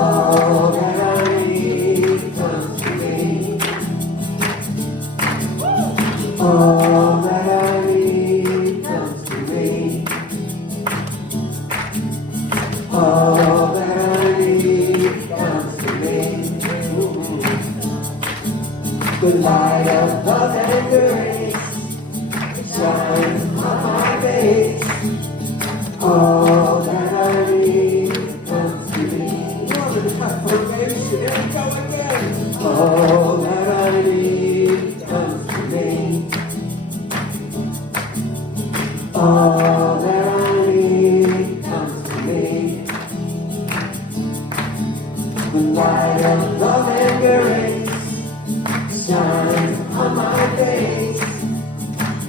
All that I need comes to me. All that I need comes to me. All that I need comes to me. The light of love and grace shines on my face. All that I need comes to me. All that I need comes to me. All that I need comes to me. The light of love and grace shines on my face.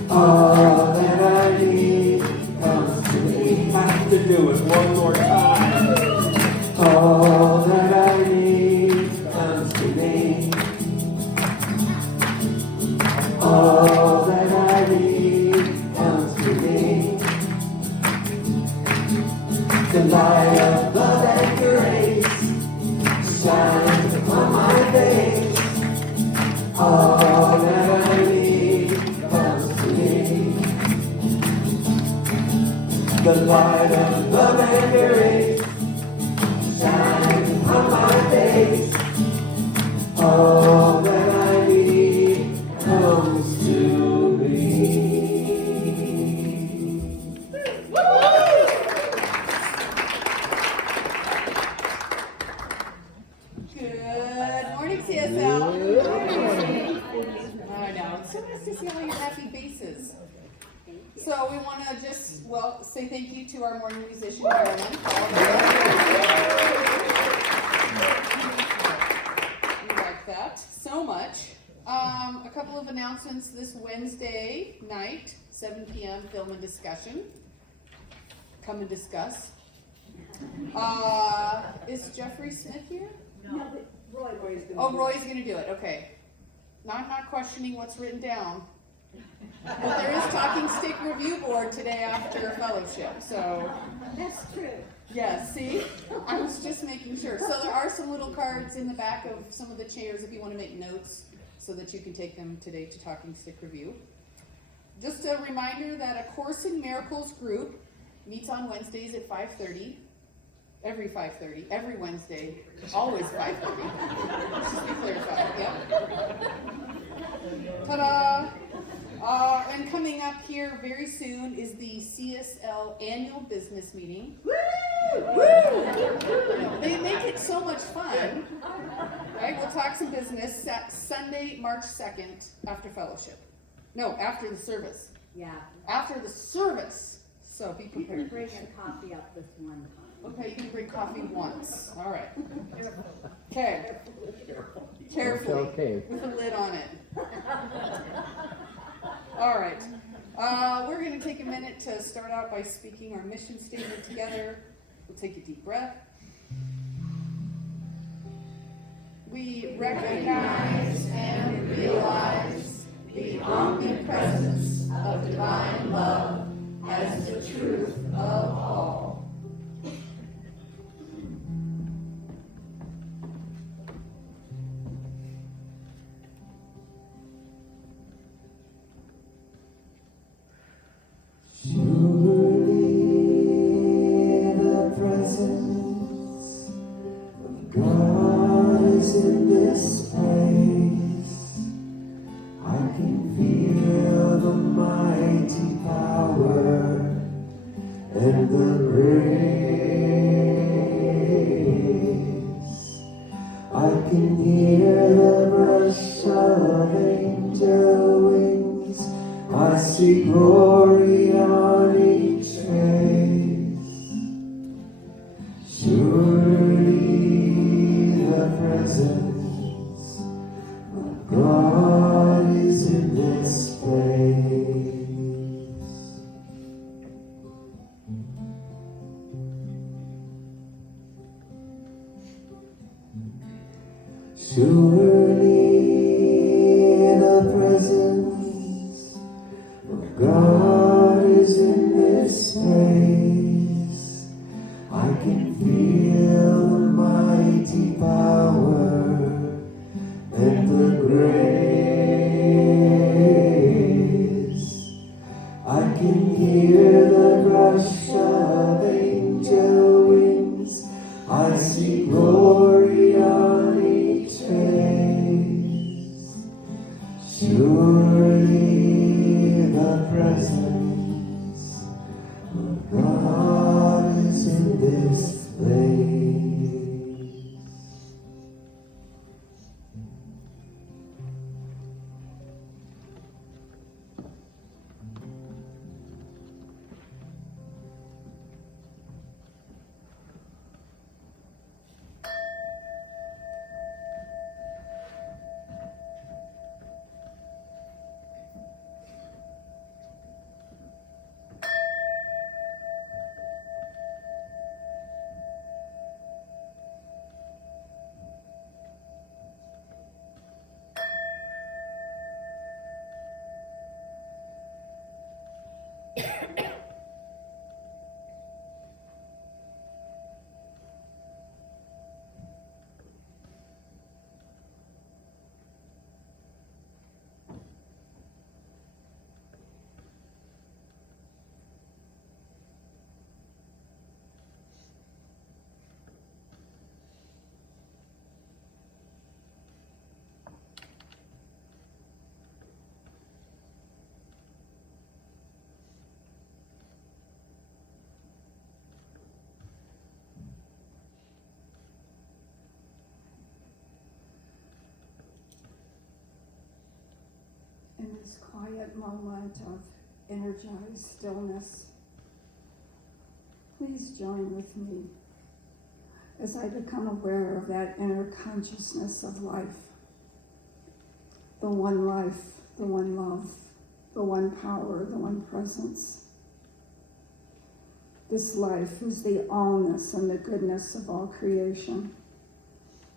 All that I need comes to me. Have to do it one more time. All that I need comes to me. All that I need comes to me. The light of love and grace shines on my face. All that I need comes to me. The light of love and grace shines on my face. All that I need comes to me. Good morning, CSL. I know, it's so nice to see all your happy faces. So we want to just, say thank you to our morning musician, Carolyn. We like that so much. A couple of announcements this Wednesday night, 7 p.m. film and discussion. Come and discuss. Is Jeffrey Smith here? No, but Roy's gonna. Oh, Roy's gonna do it, okay. Now, I'm not questioning what's written down. But there is Talking Stick Review Board today after fellowship, so. That's true. Yes, see? I was just making sure. So there are some little cards in the back of some of the chairs if you want to make notes so that you can take them today to Talking Stick Review. Just a reminder that a Course in Miracles group meets on Wednesdays at 5:30. Every 5:30, every Wednesday, always 5:30. Let's just be clarified, yep. Ta-da! And coming up here very soon is the CSL annual business meeting. Woo! They make it so much fun. Right? We'll talk some business Sunday, March 2nd, after fellowship. No, after the service. Yeah. After the service. So be You can prepared. bring your coffee up this one time. Okay, you can bring coffee once. All right. Okay. Carefully. Okay. With a lid on it. All right. We're going to take a minute to start out by speaking our mission statement together. We'll take a deep breath. We recognize and realize the omnipresence of divine love as the truth of all. Surely the presence of God is in this place. I can feel the mighty power and the grace. I can hear the rush of angel wings. I see glory on each face. Surely the presence of God is in this place. Surely the presence of God is in this place. I can feel the mighty I see glory on each face. Surely the presence of God is in this place. In this quiet moment of energized stillness, please join with me as I become aware of that inner consciousness of life. The one life, the one love, the one power, the one presence. This life is the allness and the goodness of all creation,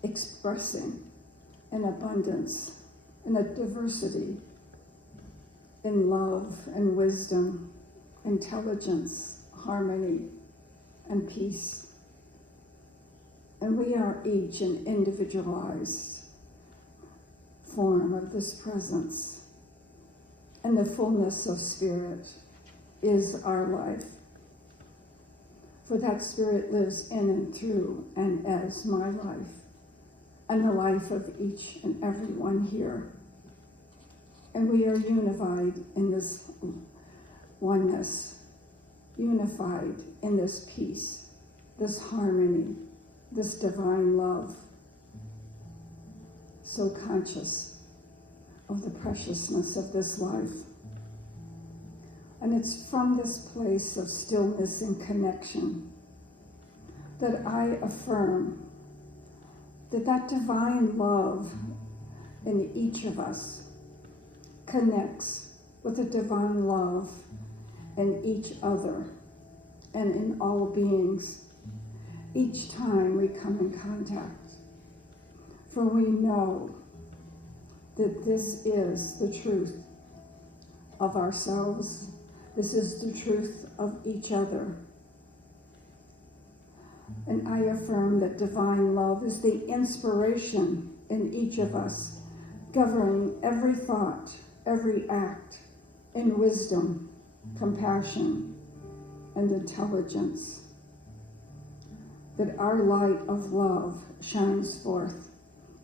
expressing in abundance, in a diversity, in love and wisdom, intelligence, harmony, and peace. And we are each an individualized form of this presence. And the fullness of spirit is our life. For that spirit lives in and through and as my life, and the life of each and every one here. And we are unified in this oneness, unified in this peace, this harmony, this divine love, so conscious of the preciousness of this life. And it's from this place of stillness and connection that I affirm that that divine love in each of us connects with the divine love in each other and in all beings each time we come in contact. For we know that this is the truth of ourselves. This is the truth of each other. And I affirm that divine love is the inspiration in each of us, governing every thought, every act, in wisdom, compassion, and intelligence. That our light of love shines forth,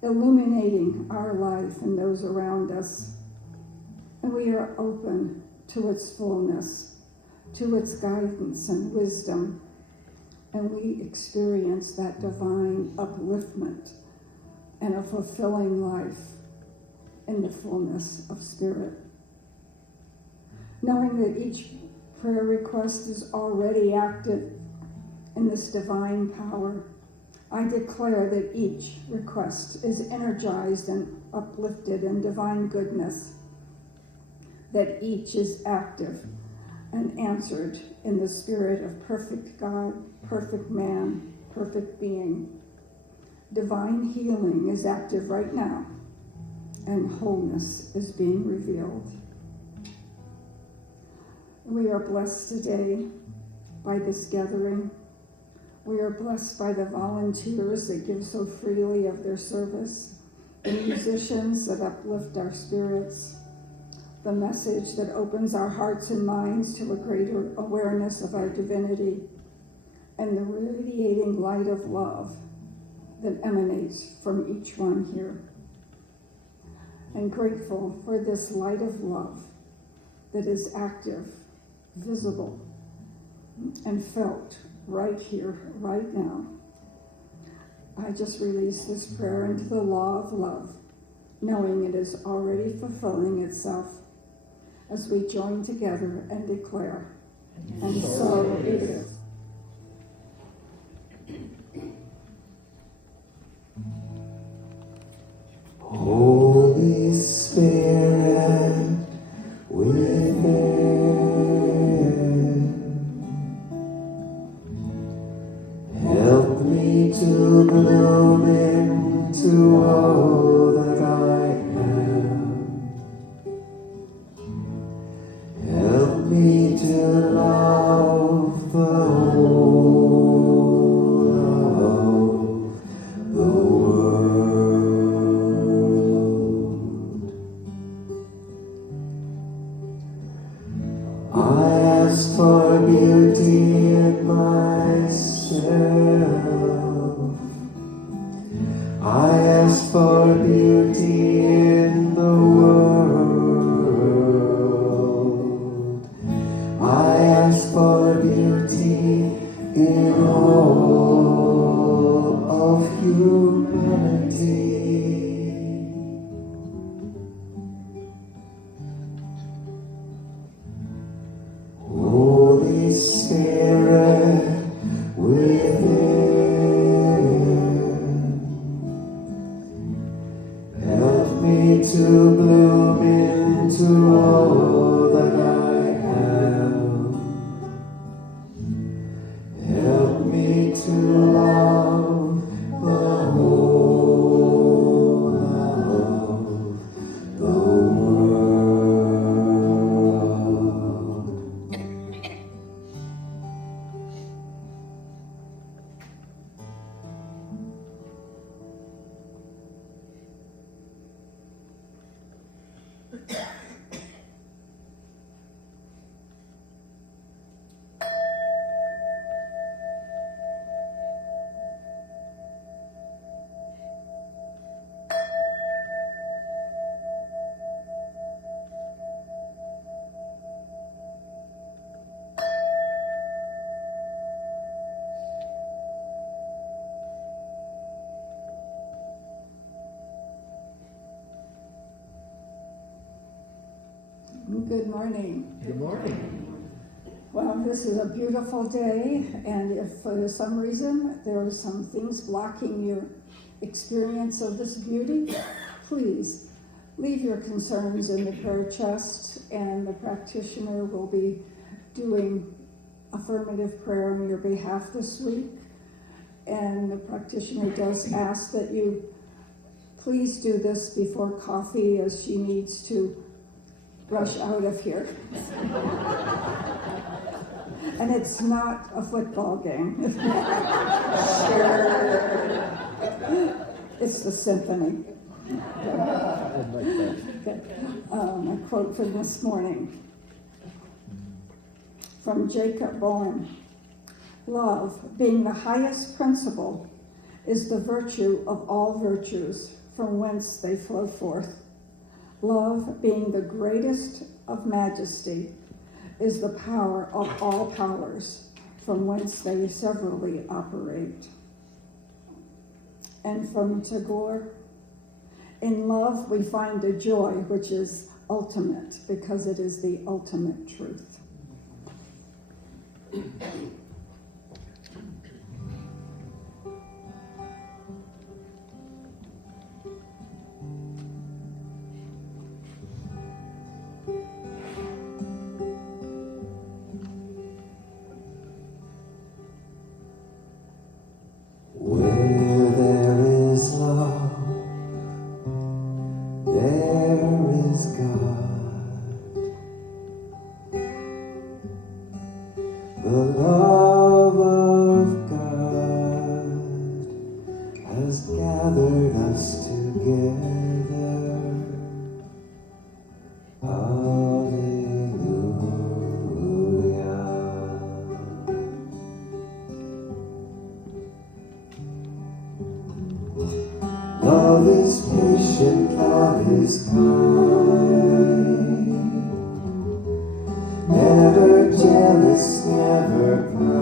illuminating our life and those around us. And we are open to its fullness, to its guidance and wisdom. And we experience that divine upliftment and a fulfilling life in the fullness of spirit. Knowing that each prayer request is already active in this divine power, I declare that each request is energized and uplifted in divine goodness, that each is active and answered in the spirit of perfect God, perfect man, perfect being. Divine healing is active right now, and wholeness is being revealed. We are blessed today by this gathering. We are blessed by the volunteers that give so freely of their service, the musicians that uplift our spirits, the message that opens our hearts and minds to a greater awareness of our divinity, and the radiating light of love that emanates from each one here. And grateful for this light of love that is active, visible, and felt right here, right now. I just release this prayer into the law of love, knowing it is already fulfilling itself as we join together and declare, and so it is. Holy Spirit within, help me to bloom into all that I am. Help me to love the whole of the world. I ask for beauty in myself. I ask for beauty in the world. I ask for beauty in all of humanity. Holy Spirit within, help me to bloom into all that I am. Help me to love the whole of the world. Good morning. Good morning. Well, this is a beautiful day, and if for some reason there are some things blocking your experience of this beauty, please leave your concerns in the prayer chest, and the practitioner will be doing affirmative prayer on your behalf this week. And the practitioner does ask that you please do this before coffee, as she needs to rush out of here. And it's not a football game. It's the symphony. Okay. A quote from this morning from Jacob Bowen. Love, being the highest principle, is the virtue of all virtues, from whence they flow forth. Love, being the greatest of majesty, is the power of all powers, from whence they severally operate. And from Tagore, in love we find a joy which is ultimate, because it is the ultimate truth. Where there is love, there is God. The love of God has gathered us together. Hallelujah. Love is patient, love is kind, never jealous, never proud,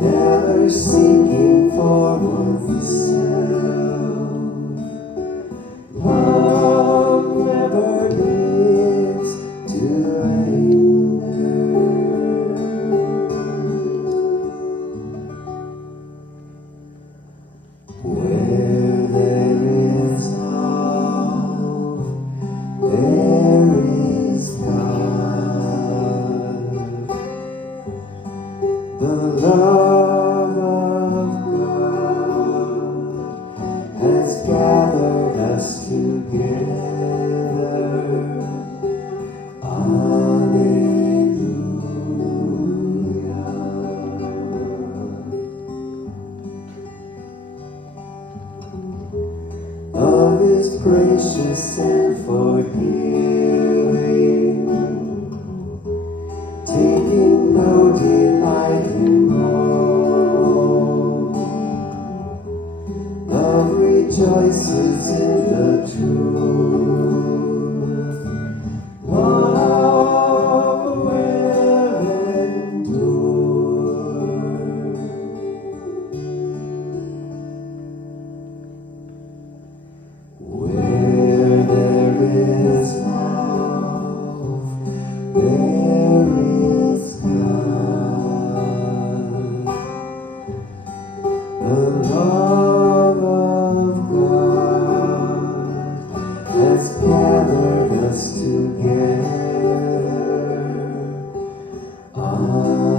never seeking for oneself. Love never leads to anger. Where there is love, there is God. The love of God has gathered us together. Alleluia. Love is gracious and forgiving, taking no delight in wrong. Love rejoices in the truth. Love will endure. Where there is love, there is God. The love of God has gathered us together. Alleluia.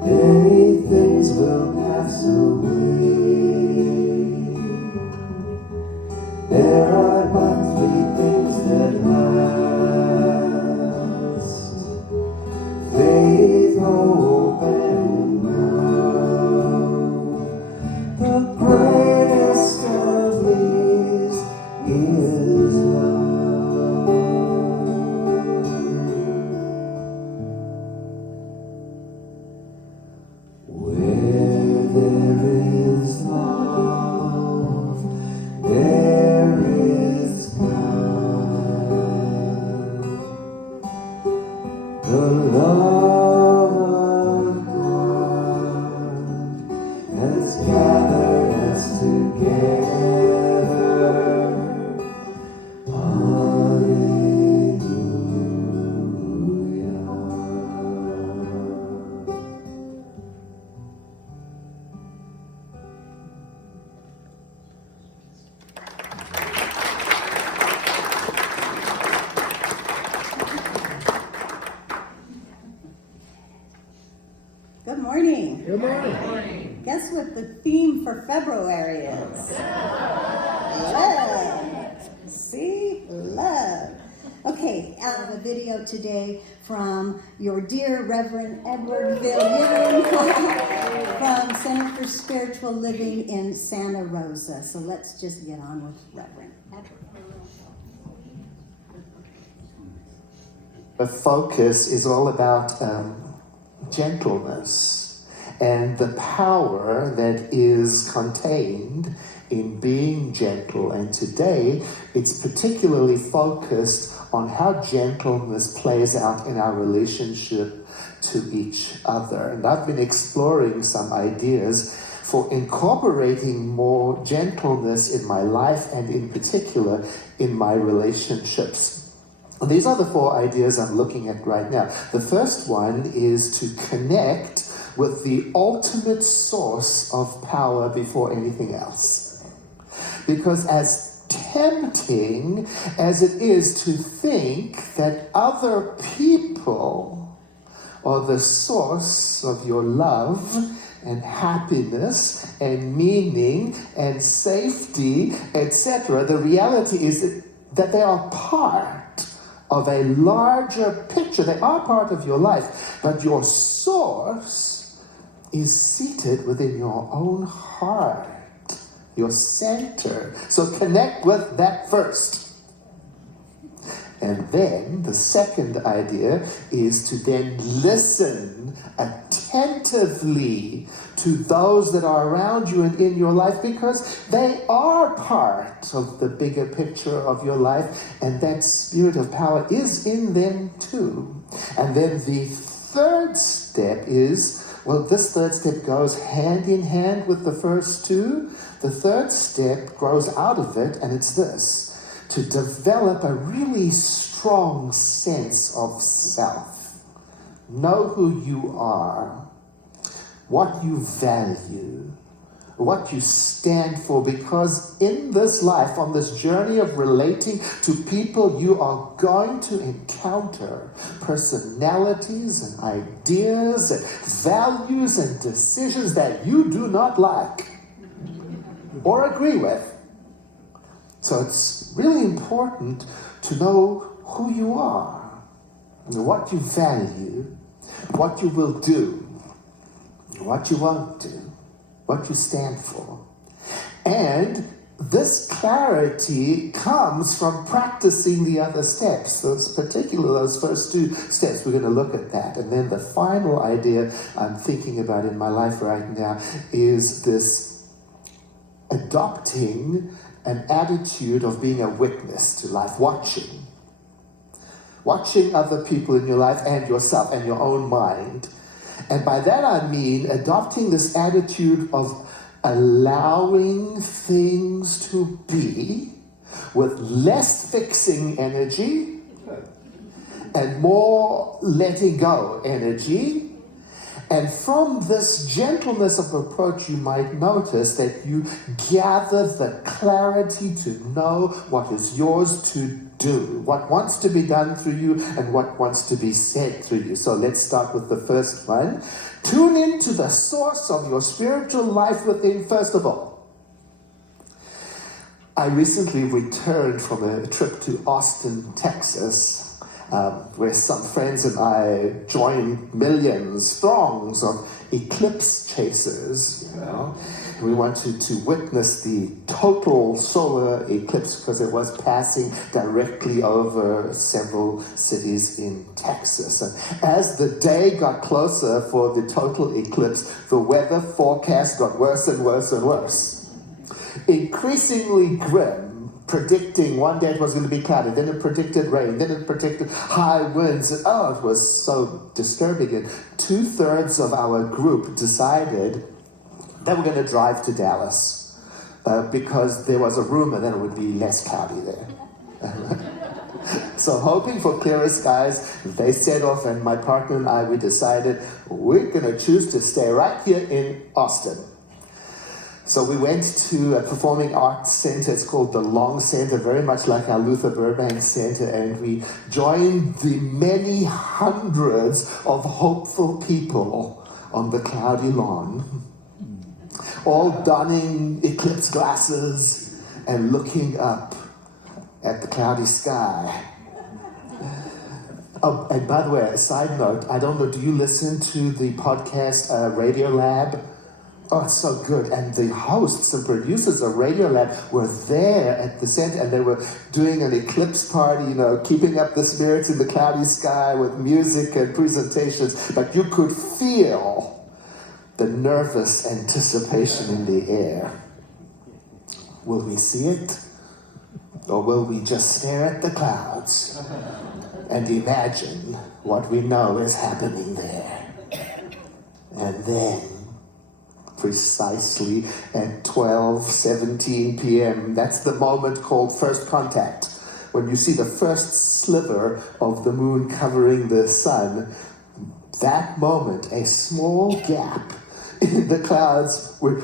Many things will pass away. There are but three things that last: faith, hope, and love. The greatest of these is love. Where there is love, there is God. The love of God has gathered us together. Alleluia. Good morning. Good morning. Guess what the theme for February is? Love. See? Love. Okay, I have a video today from your dear Reverend Edward Villiers from Center for Spiritual Living in Santa Rosa. So let's just get on with Reverend Edward. The focus is all about gentleness and the power that is contained in being gentle. And today, it's particularly focused on how gentleness plays out in our relationship to each other. And I've been exploring some ideas for incorporating more gentleness in my life and in particular in my relationships. And these are the four ideas I'm looking at right now. The first one is to connect with the ultimate source of power before anything else. Because as tempting as it is to think that other people are the source of your love and happiness and meaning and safety, etc., the reality is that they are part of a larger picture. They are part of your life, but your source is seated within your own heart, your center. So connect with that first. And then the second idea is to then listen attentively to those that are around you and in your life, because they are part of the bigger picture of your life, and that spirit of power is in them too. And then the third step is, well, this third step goes hand in hand with the first two. The third step grows out of it, and it's this: to develop a really strong sense of self. Know who you are, what you value, what you stand for, because in this life, on this journey of relating to people, you are going to encounter personalities and ideas and values and decisions that you do not like or agree with. So it's really important to know who you are, and what you value, what you will do, what you won't do, what you stand for. And this clarity comes from practicing the other steps. Those first two steps, we're going to look at that. And then the final idea I'm thinking about in my life right now is this adopting an attitude of being a witness to life, watching other people in your life and yourself and your own mind. And by that I mean adopting this attitude of allowing things to be with less fixing energy and more letting go energy. And from this gentleness of approach, you might notice that you gather the clarity to know what is yours to do, what wants to be done through you and what wants to be said through you. So let's start with the first one. Tune into the source of your spiritual life within, first of all. I recently returned from a trip to Austin, Texas, where some friends and I joined throngs of eclipse chasers, you know. We wanted to witness the total solar eclipse because it was passing directly over several cities in Texas. And as the day got closer for the total eclipse, the weather forecast got worse and worse and worse. Increasingly grim, predicting one day it was going to be cloudy, then it predicted rain, then it predicted high winds. Oh, it was so disturbing. And 2/3 of our group decided that we're going to drive to Dallas because there was a rumor that it would be less cloudy there. So hoping for clearer skies, they set off, and my partner and I, we decided we're going to choose to stay right here in Austin. So we went to a performing arts center. It's called the Long Center, very much like our Luther Burbank Center, and we joined the many hundreds of hopeful people on the cloudy lawn, all donning eclipse glasses and looking up at the cloudy sky. Oh, and by the way, a side note, I don't know, do you listen to the podcast Radio Lab? Oh, it's so good. And the hosts and producers of Radiolab were there at the center, and they were doing an eclipse party, you know, keeping up the spirits in the cloudy sky with music and presentations. But you could feel the nervous anticipation in the air. Will we see it? Or will we just stare at the clouds and imagine what we know is happening there? And then, precisely at 12:17 p.m. that's the moment called first contact, when you see the first sliver of the moon covering the sun. That moment, a small gap in the clouds were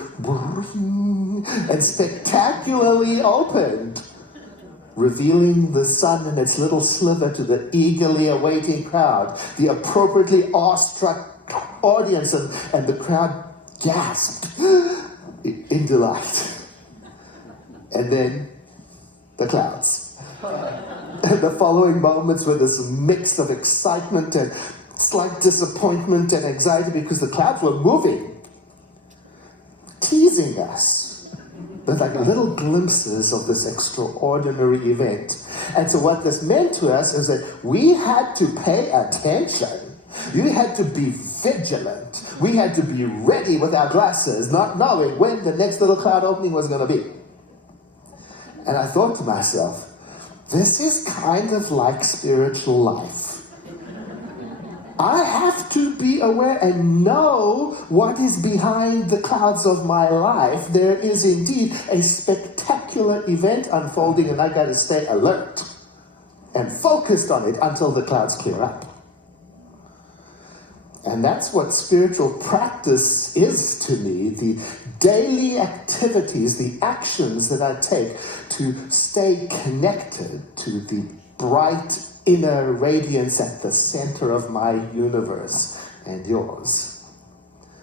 and spectacularly opened, revealing the sun in its little sliver to the eagerly awaiting crowd, the appropriately awestruck audience, and the crowd gasped in delight. And then the clouds. And the following moments were this mix of excitement and slight disappointment and anxiety, because the clouds were moving, teasing us with like little glimpses of this extraordinary event. And so what this meant to us is that we had to pay attention. You had to be vigilant. We had to be ready with our glasses, not knowing when the next little cloud opening was going to be. And I thought to myself, this is kind of like spiritual life. I have to be aware and know what is behind the clouds of my life. There is indeed a spectacular event unfolding, and I got to stay alert and focused on it until the clouds clear up. And that's what spiritual practice is to me, the daily activities, the actions that I take to stay connected to the bright inner radiance at the center of my universe and yours.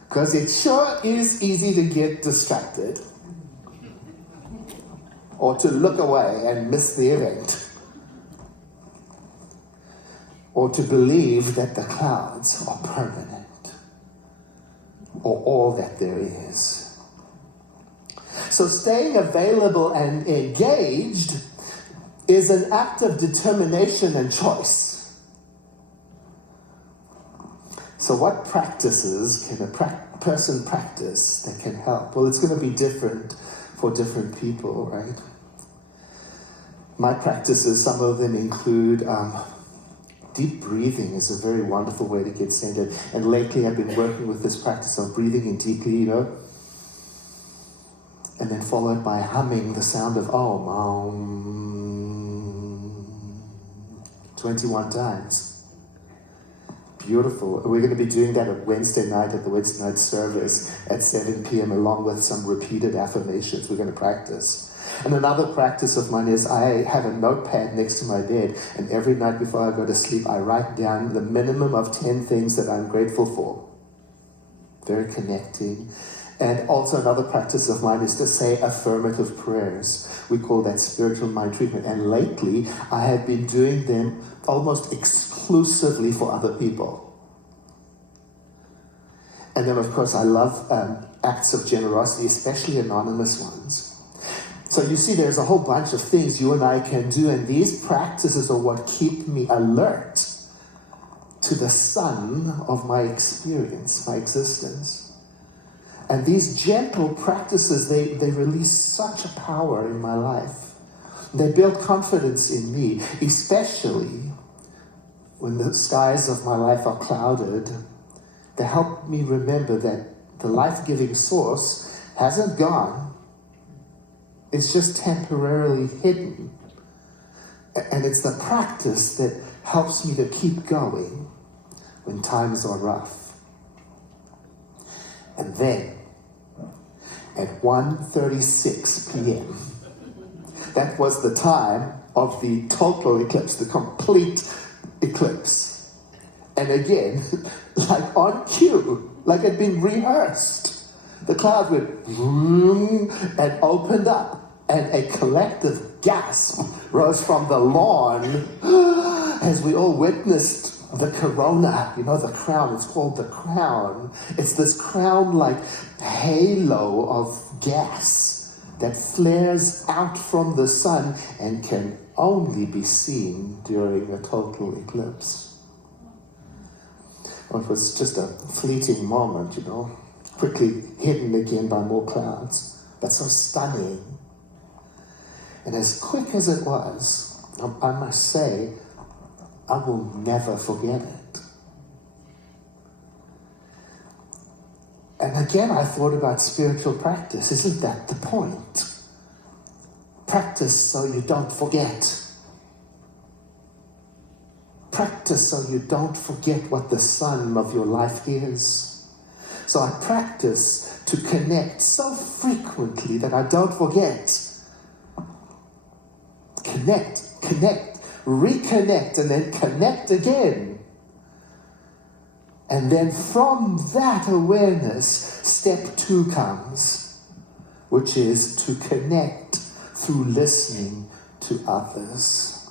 Because it sure is easy to get distracted or to look away and miss the event, or to believe that the clouds are permanent or all that there is. So staying available and engaged is an act of determination and choice. So what practices can a person practice that can help? Well, it's going to be different for different people, right? My practices, some of them include deep breathing is a very wonderful way to get centered. And lately I've been working with this practice of breathing in deeply, and then followed by humming the sound of Om. 21 times. Beautiful. We're going to be doing that on Wednesday night at the Wednesday night service at 7 p.m. along with some repeated affirmations we're going to practice. And another practice of mine is I have a notepad next to my bed, and every night before I go to sleep, I write down the minimum of 10 things that I'm grateful for. Very connecting. And also another practice of mine is to say affirmative prayers. We call that spiritual mind treatment. And lately, I have been doing them almost exclusively for other people. And then, of course, I love acts of generosity, especially anonymous ones. So you see, there's a whole bunch of things you and I can do, and these practices are what keep me alert to the sun of my experience, my existence. And these gentle practices, they release such a power in my life. They build confidence in me, especially when the skies of my life are clouded. They help me remember that the life-giving source hasn't gone. It's just temporarily hidden. And it's the practice that helps me to keep going when times are rough. And then, at 1:36 p.m., that was the time of the total eclipse, the complete eclipse. And again, like on cue, like it'd been rehearsed, the clouds went vroom and opened up, and a collective gasp rose from the lawn as we all witnessed the corona, the crown. It's called the crown. It's this crown-like halo of gas that flares out from the sun and can only be seen during a total eclipse. Well, it was just a fleeting moment, quickly hidden again by more clouds, but so stunning. And as quick as it was, I must say, I will never forget it. And again, I thought about spiritual practice. Isn't that the point? Practice so you don't forget. Practice so you don't forget what the sun of your life is. So I practice to connect so frequently that I don't forget. Connect, reconnect, and then connect again. And then from that awareness, step 2 comes, which is to connect through listening to others.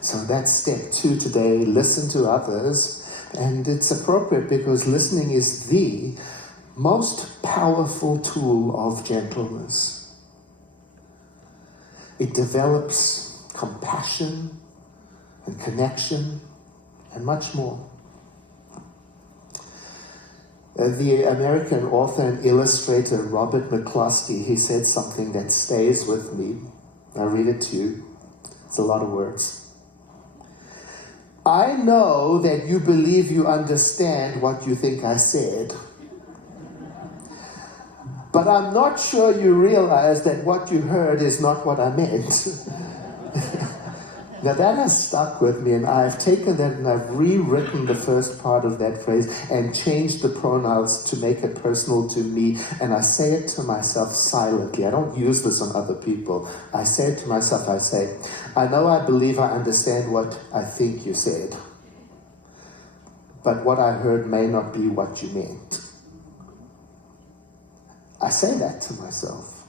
So that's step 2 today, listen to others. And it's appropriate because listening is the most powerful tool of gentleness. It develops compassion and connection and much more. The American author and illustrator Robert McCloskey, he said something that stays with me. I'll read it to you. It's a lot of words. I know that you believe you understand what you think I said, but I'm not sure you realize that what you heard is not what I meant. Now that has stuck with me, and I've taken that and I've rewritten the first part of that phrase and changed the pronouns to make it personal to me, and I say it to myself silently. I don't use this on other people. I say it to myself, I say, I know I believe I understand what I think you said, but what I heard may not be what you meant. I say that to myself.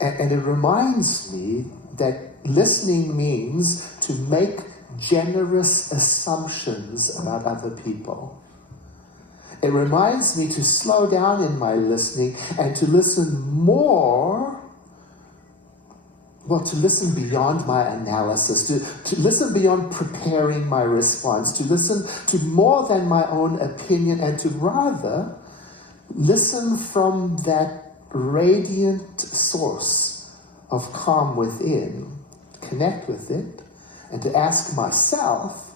And it reminds me that listening means to make generous assumptions about other people. It reminds me to slow down in my listening and to listen more, to listen beyond my analysis, to listen beyond preparing my response, to listen to more than my own opinion, and to rather listen from that radiant source of calm within, connect with it, and to ask myself,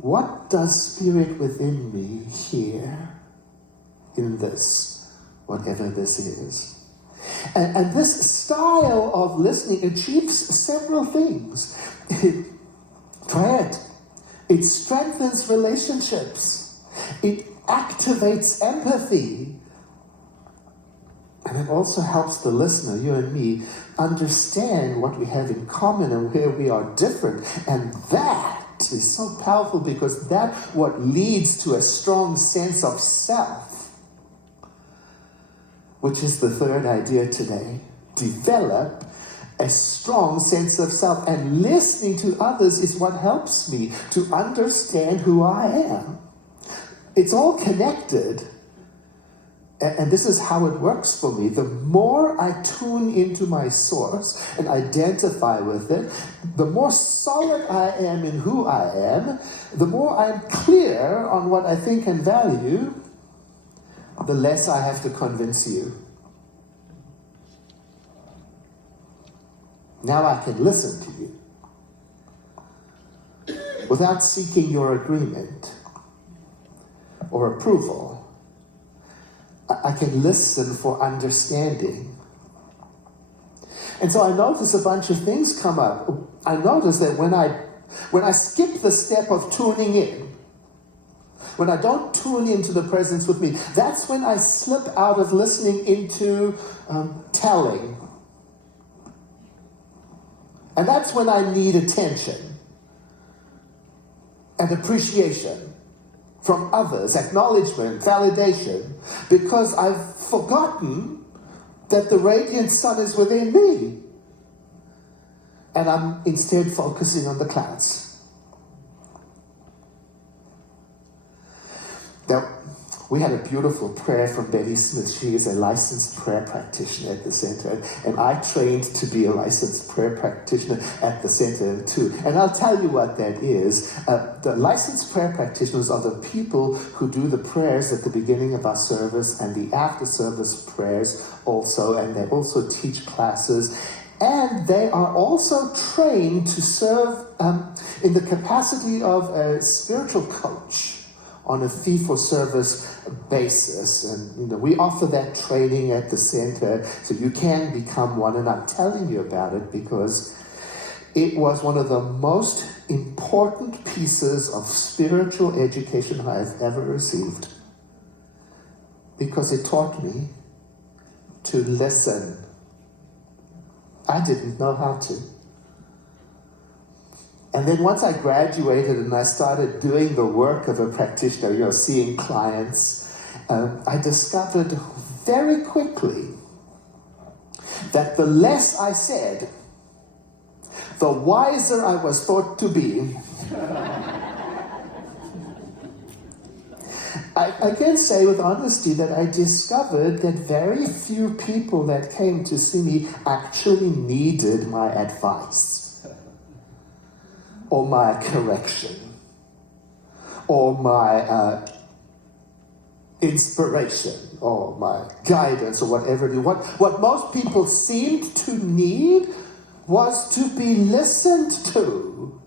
what does Spirit within me hear in this, whatever this is? And this style of listening achieves several things. Try it. It strengthens relationships. It activates empathy. And it also helps the listener, you and me, understand what we have in common and where we are different. And that is so powerful because that's what leads to a strong sense of self, which is the third idea today. Develop a strong sense of self. And listening to others is what helps me to understand who I am. It's all connected. And this is how it works for me. The more I tune into my source and identify with it, the more solid I am in who I am, the more I'm clear on what I think and value, the less I have to convince you. Now I can listen to you without seeking your agreement or approval. I can listen for understanding. And so I notice a bunch of things come up. I notice that when I skip the step of tuning in, when I don't tune into the presence with me, that's when I slip out of listening into telling. And that's when I need attention and appreciation from others, acknowledgement, validation, because I've forgotten that the radiant sun is within me. And I'm instead focusing on the clouds. Now, we had a beautiful prayer from Betty Smith. She is a licensed prayer practitioner at the center, and I trained to be a licensed prayer practitioner at the center too. And I'll tell you what that is. The licensed prayer practitioners are the people who do the prayers at the beginning of our service and the after-service prayers also, and they also teach classes. And they are also trained to serve in the capacity of a spiritual coach on a fee-for-service basis. And we offer that training at the center, so you can become one. And I'm telling you about it because it was one of the most important pieces of spiritual education I've ever received, because it taught me to listen. I didn't know how to. And then once I graduated and I started doing the work of a practitioner, seeing clients, I discovered very quickly that the less I said, the wiser I was thought to be. I can say with honesty that I discovered that very few people that came to see me actually needed my advice or my correction or my inspiration or my guidance or whatever it is. What most people seemed to need was to be listened to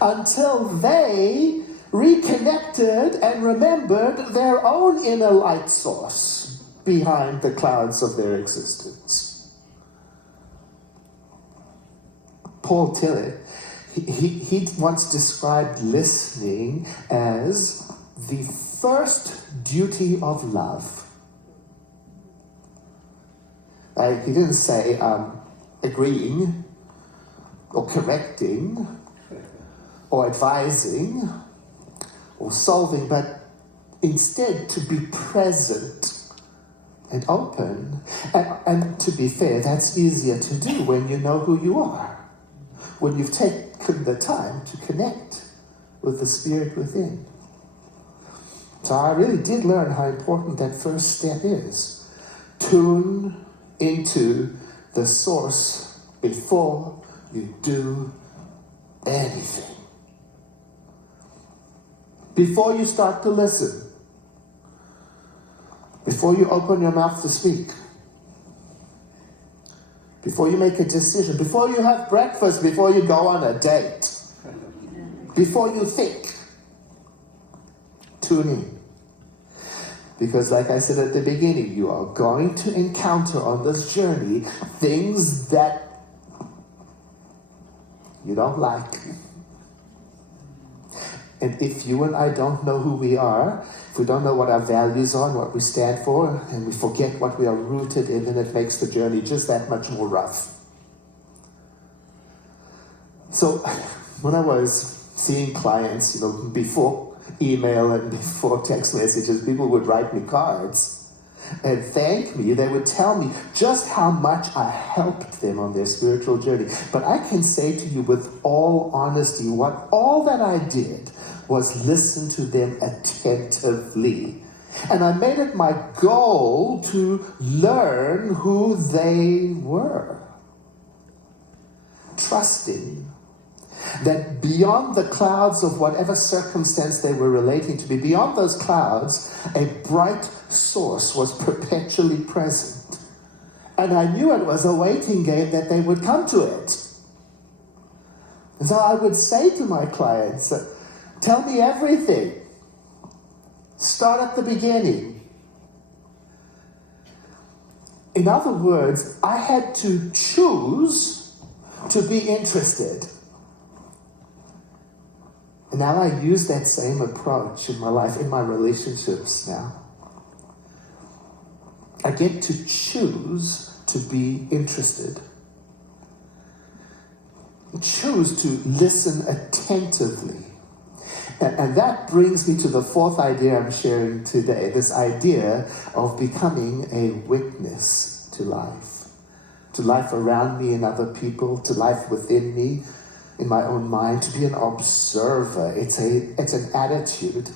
until they reconnected and remembered their own inner light source behind the clouds of their existence. Paul Tillich, he once described listening as the first duty of love. He didn't say agreeing or correcting or advising or solving, but instead to be present and open. And to be fair, that's easier to do when you know who you are, when you've taken the time to connect with the spirit within. So I really did learn how important that first step is. Tune into the source before you do anything. Before you start to listen, before you open your mouth to speak, before you make a decision, before you have breakfast, before you go on a date, before you think, tune in. Because like I said at the beginning, you are going to encounter on this journey things that you don't like. And if you and I don't know who we are, if we don't know what our values are and what we stand for, and we forget what we are rooted in, then it makes the journey just that much more rough. So when I was seeing clients, before email and before text messages, people would write me cards and thank me. They would tell me just how much I helped them on their spiritual journey. But I can say to you with all honesty, all that I did was listen to them attentively. And I made it my goal to learn who they were. Trusting that beyond the clouds of whatever circumstance they were relating to me, beyond those clouds, a bright source was perpetually present. And I knew it was a waiting game that they would come to it. And so I would say to my clients, tell me everything. Start at the beginning. In other words, I had to choose to be interested. And now I use that same approach in my life, in my relationships now. I get to choose to be interested. Choose to listen attentively. And that brings me to the fourth idea I'm sharing today, this idea of becoming a witness to life around me and other people, to life within me, in my own mind, to be an observer. It's an attitude.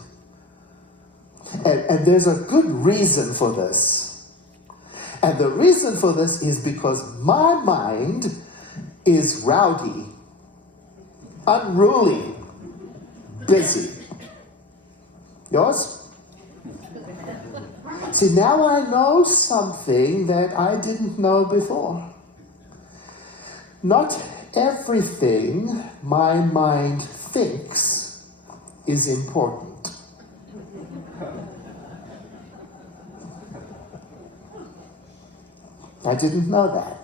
And there's a good reason for this. And the reason for this is because my mind is rowdy, unruly, busy. Yours? See, now I know something that I didn't know before. Not everything my mind thinks is important. I didn't know that.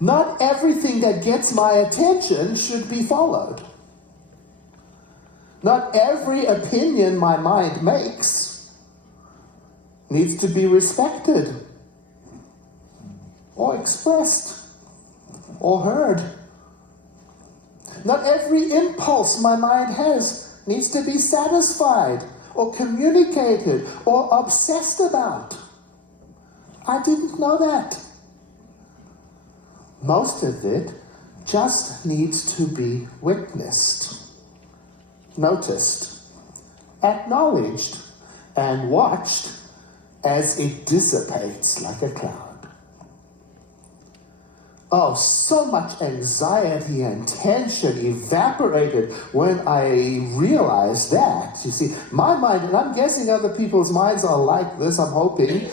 Not everything that gets my attention should be followed. Not every opinion my mind makes needs to be respected or expressed or heard. Not every impulse my mind has needs to be satisfied or communicated or obsessed about. I didn't know that. Most of it just needs to be witnessed. noticed, acknowledged, and watched as it dissipates like a cloud. Oh, so much anxiety and tension evaporated when I realized that. You see, my mind, and I'm guessing other people's minds are like this, I'm hoping,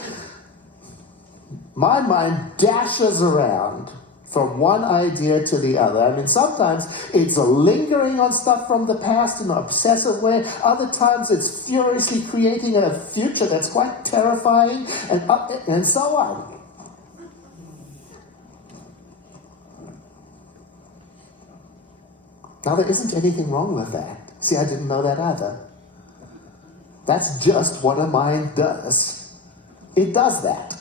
my mind dashes around from one idea to the other. I mean, sometimes it's lingering on stuff from the past in an obsessive way. Other times it's furiously creating a future that's quite terrifying, and so on. Now, there isn't anything wrong with that. See, I didn't know that either. That's just what a mind does. It does that.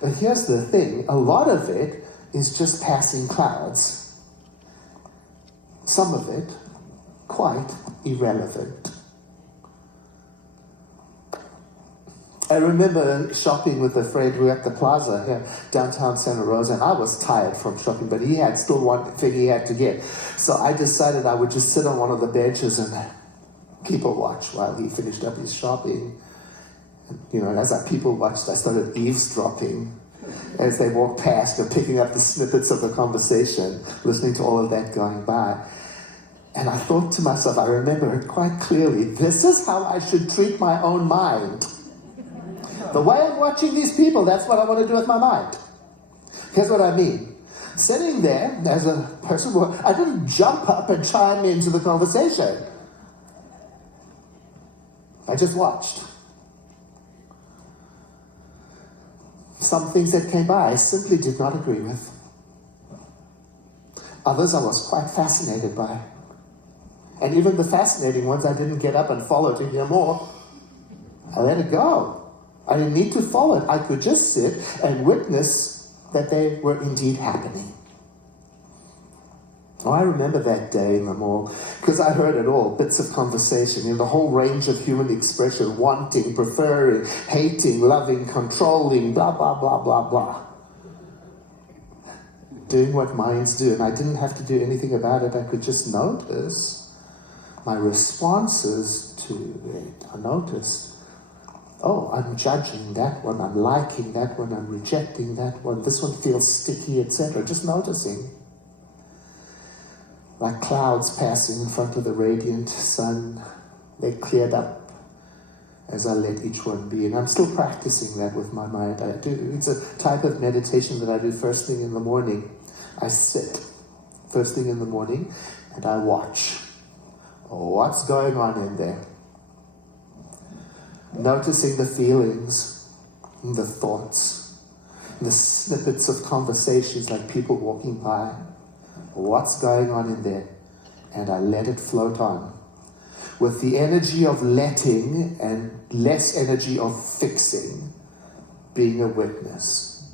But here's the thing, a lot of it is just passing clouds. Some of it quite irrelevant. I remember shopping with a friend. We were at the plaza here, downtown Santa Rosa, and I was tired from shopping, but he had still one thing he had to get. So I decided I would just sit on one of the benches and keep a watch while he finished up his shopping. You know, and as I people watched, I started eavesdropping as they walked past and picking up the snippets of the conversation, listening to all of that going by. And I thought to myself, I remember it quite clearly, this is how I should treat my own mind. The way I'm watching these people, that's what I want to do with my mind. Here's what I mean. Sitting there as a person, I didn't jump up and chime into the conversation. I just watched. Some things that came by I simply did not agree with. Others I was quite fascinated by. And even the fascinating ones I didn't get up and follow to hear more. I let it go. I didn't need to follow it. I could just sit and witness that they were indeed happening. Oh, I remember that day in the mall, because I heard it all, bits of conversation in the whole range of human expression, wanting, preferring, hating, loving, controlling, blah, blah, blah, blah, blah. Doing what minds do, and I didn't have to do anything about it. I could just notice my responses to it. I noticed, oh, I'm judging that one, I'm liking that one, I'm rejecting that one, this one feels sticky, etc. Just noticing. Like clouds passing in front of the radiant sun, they cleared up as I let each one be. And I'm still practicing that with my mind. I do. It's a type of meditation that I do first thing in the morning. I sit first thing in the morning and I watch. Oh, what's going on in there? Noticing the feelings, the thoughts, the snippets of conversations like people walking by. What's going on in there? And I let it float on. With the energy of letting and less energy of fixing, being a witness.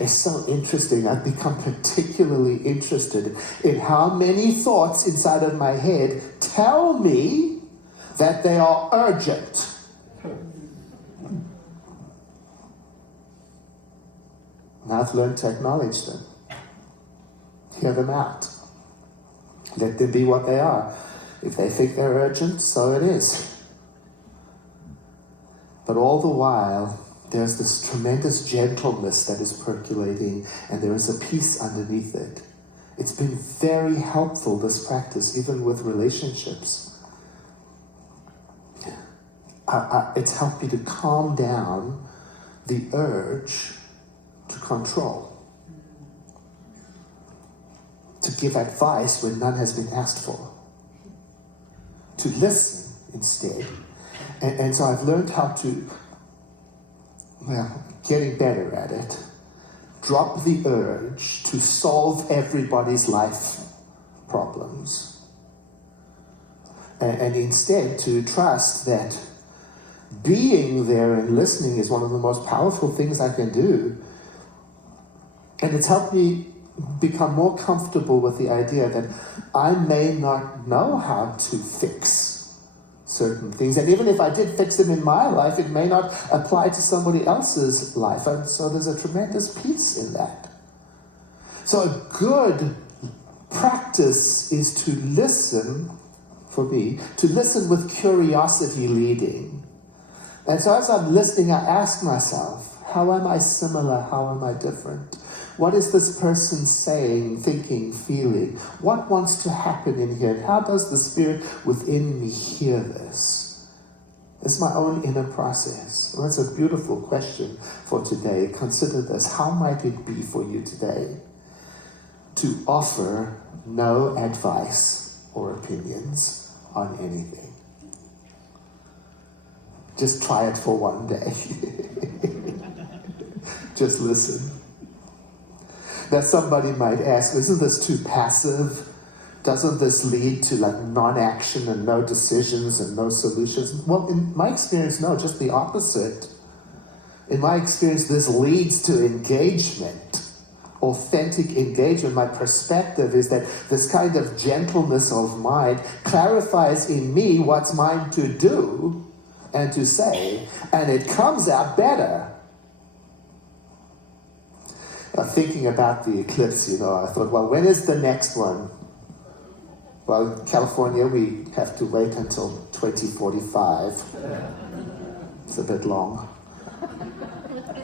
It's so interesting. I've become particularly interested in how many thoughts inside of my head tell me that they are urgent. Now I've learned to acknowledge them. Hear them out. Let them be what they are. If they think they're urgent, so it is. But all the while, there's this tremendous gentleness that is percolating, and there is a peace underneath it. It's been very helpful, this practice, even with relationships. It's helped me to calm down the urge to control. To give advice when none has been asked for. To listen instead. And so I've learned how to, getting better at it, drop the urge to solve everybody's life problems. And instead to trust that being there and listening is one of the most powerful things I can do. And it's helped me become more comfortable with the idea that I may not know how to fix certain things. And even if I did fix them in my life, it may not apply to somebody else's life. And so there's a tremendous peace in that. So a good practice is to listen for me, to listen with curiosity leading. And so as I'm listening, I ask myself, how am I similar? How am I different? What is this person saying, thinking, feeling? What wants to happen in here? How does the Spirit within me hear this? It's my own inner process. Well, that's a beautiful question for today. Consider this. How might it be for you today to offer no advice or opinions on anything? Just try it for one day. Just listen. Now somebody might ask, isn't this too passive? Doesn't this lead to like non-action and no decisions and no solutions? Well, in my experience, no, just the opposite. In my experience, this leads to engagement, authentic engagement. My perspective is that this kind of gentleness of mind clarifies in me what's mine to do and to say, and it comes out better. Thinking about the eclipse, I thought, well, when is the next one? Well, in California, we have to wait until 2045. It's a bit long.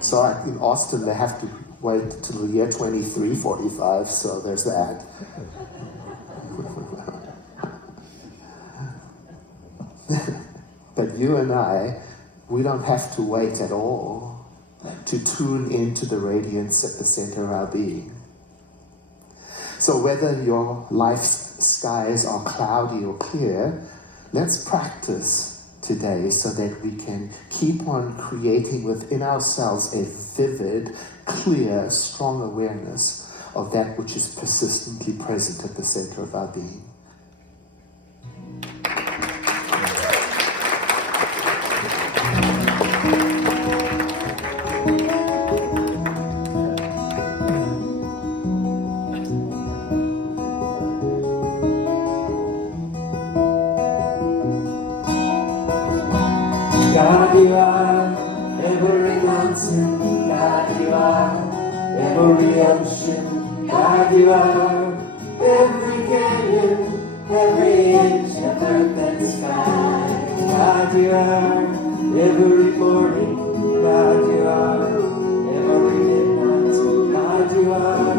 So in Austin, they have to wait until the year 2345, so there's that. But you and I, we don't have to wait at all to tune into the radiance at the center of our being. So whether your life's skies are cloudy or clear, let's practice today so that we can keep on creating within ourselves a vivid, clear, strong awareness of that which is persistently present at the center of our being. God, you are every mountain. God, you are every ocean. God, you are every canyon, every inch of earth and sky. God, you are every morning. God, you are every midnight. God, you are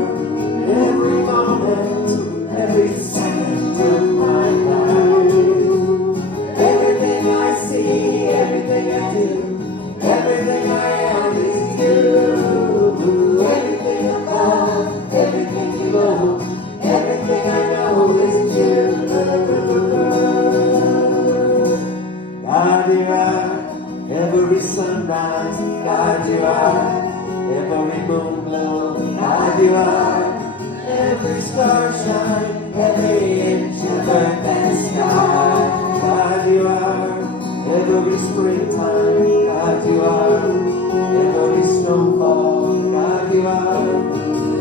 every moment, every second of my life. Everything I see, everything I do, everything I am is you. Everything above, everything below, everything I know is you. God, you are every sunrise. God, you are every moon glow. God, you are every star shine, every inch of earth and sky. God, you are every springtime. God, you are every snowfall. God, you are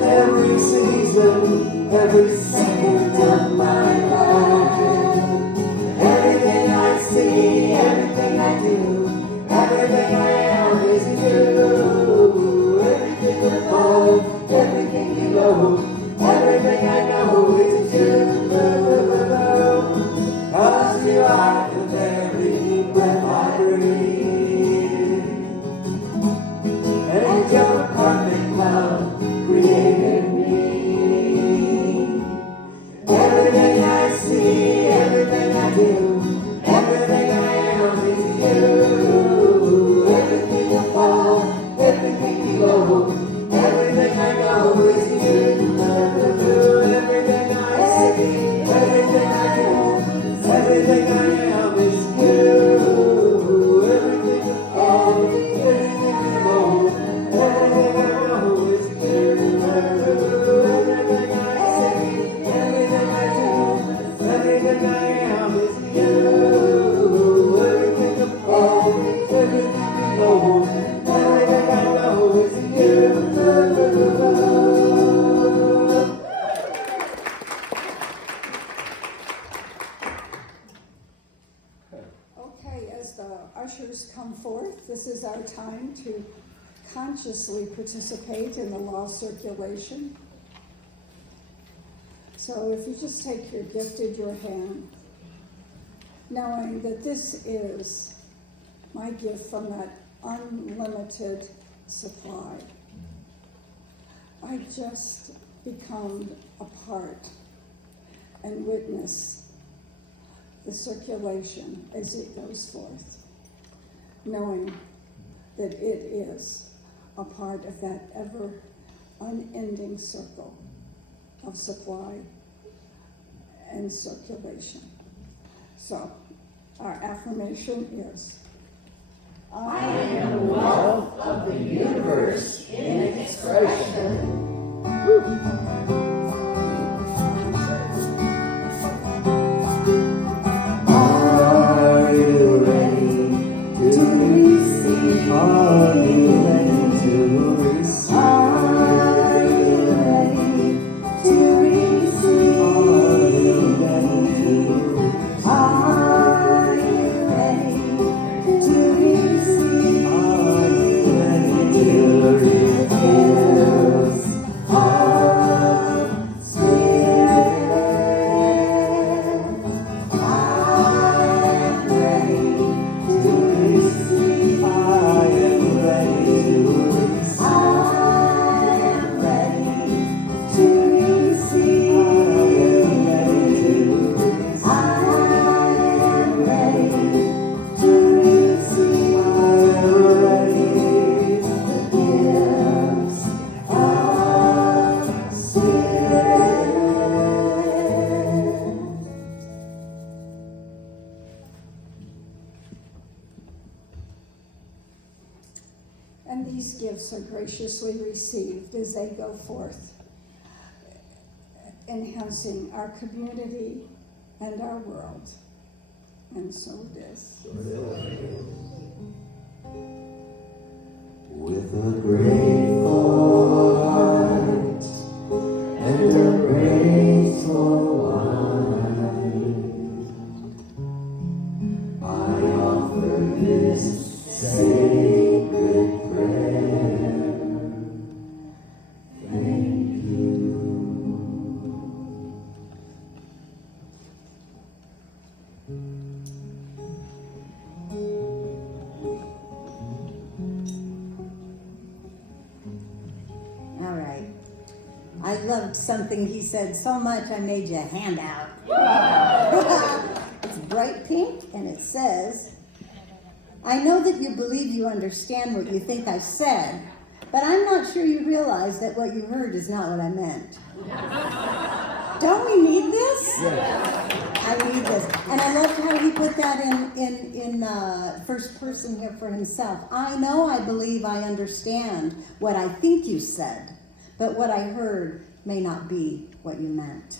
every season, every second of my life. Everything I see, everything I do, everything I am is you. Everything above, everything below, everything I know is you. 'Cause you are the very breath I breathe, and your perfect love created me. Everything I see, everything I do, everything I am is you. Everything above, everything below, everything I know is you. Everything I see, everything I do, everything I am is you. Everything above, everything below, everything I know is you. Everything I see, everything I do, everything I am is you. Everything above, everything below, everything I know is you. Okay, as the ushers come forth, this is our time to consciously participate in the law of circulation. So if you just take your gift in your hand knowing that this is my gift from that unlimited supply. I just become a part and witness the circulation as it goes forth, knowing that it is a part of that ever unending circle of supply and circulation. So our affirmation is, I am the wealth of the universe in expression. Are you ready to receive? Are you ready to receive? Are you ready to receive? Are you ready to receive? Are you ready to receive? Are you ready to receive? Of Spirit, I am ready to receive. I am ready to receive. I am ready to receive. I am ready to receive. I am ready the gifts of Spirit. and these gifts are graciously received as they go forth, enhancing our community and our world. And so it is. With a grateful heart and a grateful mind, I offer this sacred prayer. Thank you. All right. I loved something he said so much I made you a handout. It's bright pink and it says, I know that you believe you understand what you think I said, but I'm not sure you realize that what you heard is not what I meant. Don't we need this? I need this. And I loved how he put that in first person here for himself. I know, I believe, I understand what I think you said, but what I heard may not be what you meant.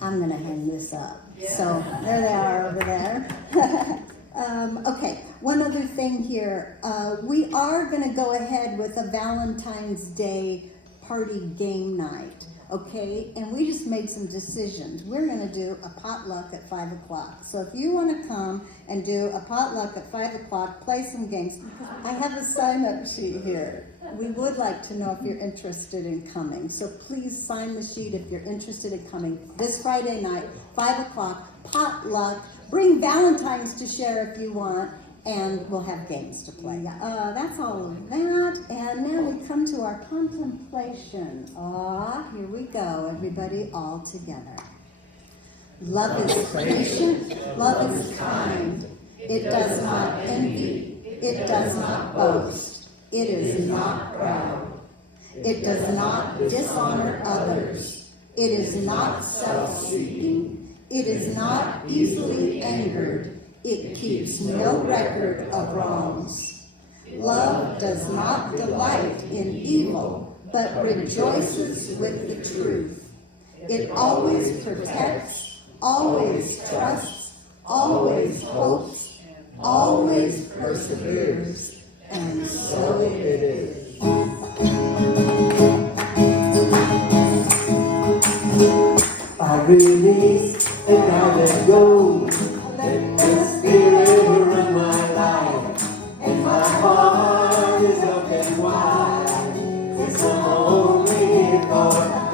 I'm going to hang this up. So there they are over there. Okay, one other thing here. We are going to go ahead with a Valentine's Day party game night. Okay, and we just made some decisions. We're going to do a potluck at 5 o'clock. So if you want to come and do a potluck at 5 o'clock, play some games. I have a sign-up sheet here. We would like to know if you're interested in coming. So please sign the sheet if you're interested in coming. This Friday night, 5 o'clock, potluck. Bring Valentine's to share if you want. And we'll have games to play. That's all of that. And now we come to our contemplation. Here we go, everybody, all together. Love is patient, love is kind. It does not envy, it does not boast. It is not proud. It does not dishonor others. It is not self-seeking. It is not easily angered. It keeps no record of wrongs. Love does not delight in evil, but rejoices with the truth. It always protects, always trusts, always hopes, always perseveres, and so it is. I release and I let go. Let the Spirit run my life, and my heart is open wide. It's only for